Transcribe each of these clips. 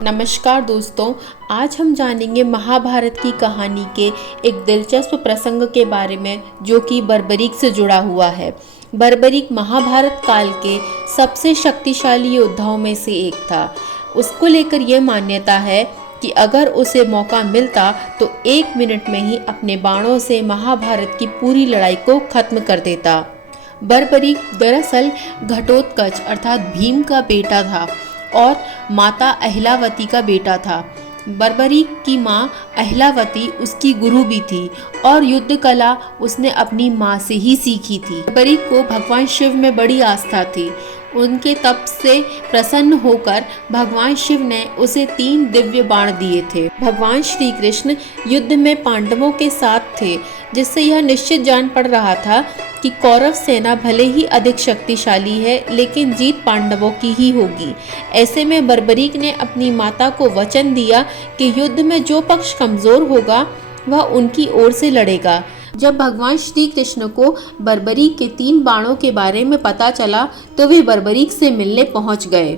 नमस्कार दोस्तों, आज हम जानेंगे महाभारत की कहानी के एक दिलचस्प प्रसंग के बारे में जो कि बर्बरीक से जुड़ा हुआ है। बर्बरीक महाभारत काल के सबसे शक्तिशाली योद्धाओं में से एक था। उसको लेकर यह मान्यता है कि अगर उसे मौका मिलता तो 1 मिनट में ही अपने बाणों से महाभारत की पूरी लड़ाई को खत्म कर देता। बर्बरीक दरअसल घटोत्कच अर्थात भीम का बेटा था और माता अहिलावती का बेटा था। बर्बरीक की माँ अहिलावती उसकी गुरु भी थी और युद्ध कला उसने अपनी माँ से ही सीखी थी। बर्बरीक को भगवान शिव में बड़ी आस्था थी। उनके तप से प्रसन्न होकर भगवान शिव ने उसे 3 दिव्य बाण दिए थे। भगवान श्री कृष्ण युद्ध में पांडवों के साथ थे, जिससे यह निश्चित जान पड़ रहा था कि कौरव सेना भले ही अधिक शक्तिशाली है, लेकिन जीत पांडवों की ही होगी। ऐसे में बर्बरीक ने अपनी माता को वचन दिया कि युद्ध में जो पक्ष कमजोर होगा वह उनकी ओर से लड़ेगा। जब भगवान श्री कृष्ण को बर्बरीक के 3 बाणों के बारे में पता चला तो वे बर्बरीक से मिलने पहुंच गए।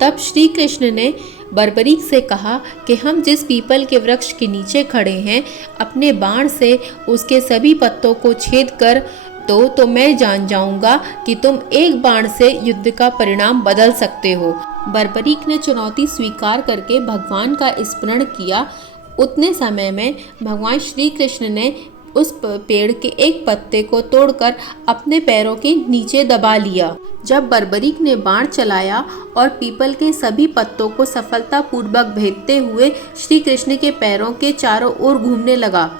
तब श्री कृष्ण ने बर्बरीक से कहा कि हम जिस पीपल के वृक्ष के नीचे खड़े हैं, अपने बाण से उसके सभी पत्तों को छेद कर तो मैं जान जाऊंगा कि तुम एक बाण से युद्ध का परिणाम बदल सकते हो। बर्बरीक ने चुनौती स्वीकार करके भगवान का स्मरण किया। उतने समय में भगवान श्री कृष्ण ने उस पेड़ के एक पत्ते को तोड़कर अपने पैरों के नीचे दबा लिया। जब बर्बरीक ने बाण चलाया और पीपल के सभी पत्तों को सफलतापूर्वक भेदते हुए श्री कृष्ण के पैरों के चारों ओर घूमने लगा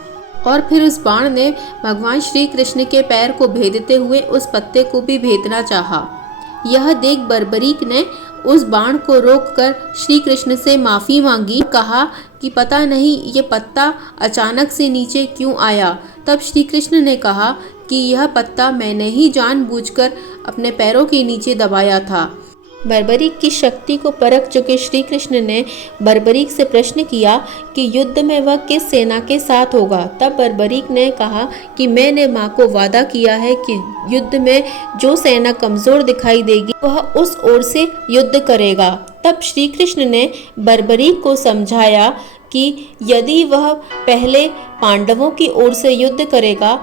और फिर उस बाण ने भगवान श्री कृष्ण के पैर को भेदते हुए उस पत्ते को भी भेदना चाहा। यह देख बर्बरीक ने उस बाण को रोककर श्री कृष्ण से माफी मांगी, कहा कि पता नहीं ये पत्ता अचानक से नीचे क्यों आया। तब श्री कृष्ण ने कहा कि यह पत्ता मैंने ही जानबूझकर अपने पैरों के नीचे दबाया था। बर्बरीक की शक्ति को परख चुके श्री कृष्ण ने बर्बरीक से प्रश्न किया कि युद्ध में वह किस सेना के साथ होगा। तब बर्बरीक ने कहा कि मैंने माँ को वादा किया है कि युद्ध में जो सेना कमजोर दिखाई देगी वह उस ओर से युद्ध करेगा। तब श्री कृष्ण ने बर्बरीक को समझाया कि यदि वह पहले पांडवों की ओर से युद्ध करेगा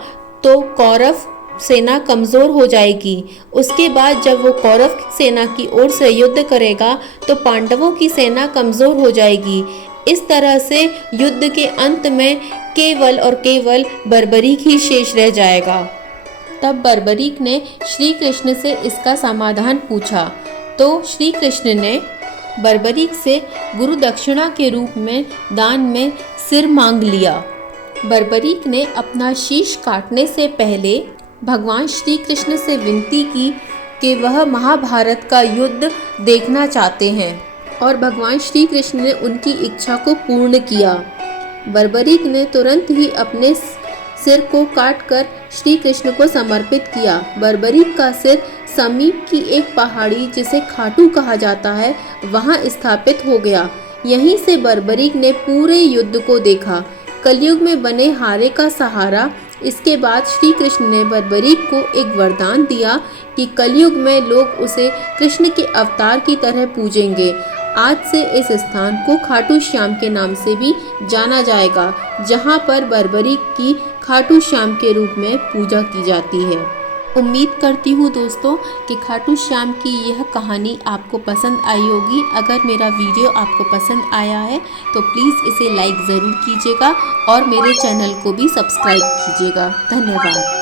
तो कौरव सेना कमजोर हो जाएगी। उसके बाद जब वो कौरव सेना की ओर से युद्ध करेगा तो पांडवों की सेना कमजोर हो जाएगी। इस तरह से युद्ध के अंत में केवल और केवल बर्बरीक ही शेष रह जाएगा। तब बर्बरीक ने श्री कृष्ण से इसका समाधान पूछा तो श्री कृष्ण ने बर्बरीक से गुरु दक्षिणा के रूप में दान में सिर मांग लिया। बर्बरीक ने अपना शीश काटने से पहले भगवान श्री कृष्ण से विनती की कि वह महाभारत का युद्ध देखना चाहते हैं और भगवान श्री कृष्ण ने उनकी इच्छा को पूर्ण किया। बर्बरीक ने तुरंत ही अपने सिर को काटकर श्री कृष्ण को समर्पित किया। बर्बरीक का सिर समीप की एक पहाड़ी जिसे खाटू कहा जाता है वहां स्थापित हो गया। यहीं से बर्बरीक ने पूरे युद्ध को देखा। कलयुग में बने हारे का सहारा। इसके बाद श्री कृष्ण ने बर्बरीक को एक वरदान दिया कि कलयुग में लोग उसे कृष्ण के अवतार की तरह पूजेंगे। आज से इस स्थान को खाटू श्याम के नाम से भी जाना जाएगा, जहां पर बर्बरीक की खाटू श्याम के रूप में पूजा की जाती है। उम्मीद करती हूँ दोस्तों कि खाटू श्याम की यह कहानी आपको पसंद आई होगी। अगर मेरा वीडियो आपको पसंद आया है तो प्लीज़ इसे लाइक ज़रूर कीजिएगा और मेरे चैनल को भी सब्सक्राइब कीजिएगा। धन्यवाद।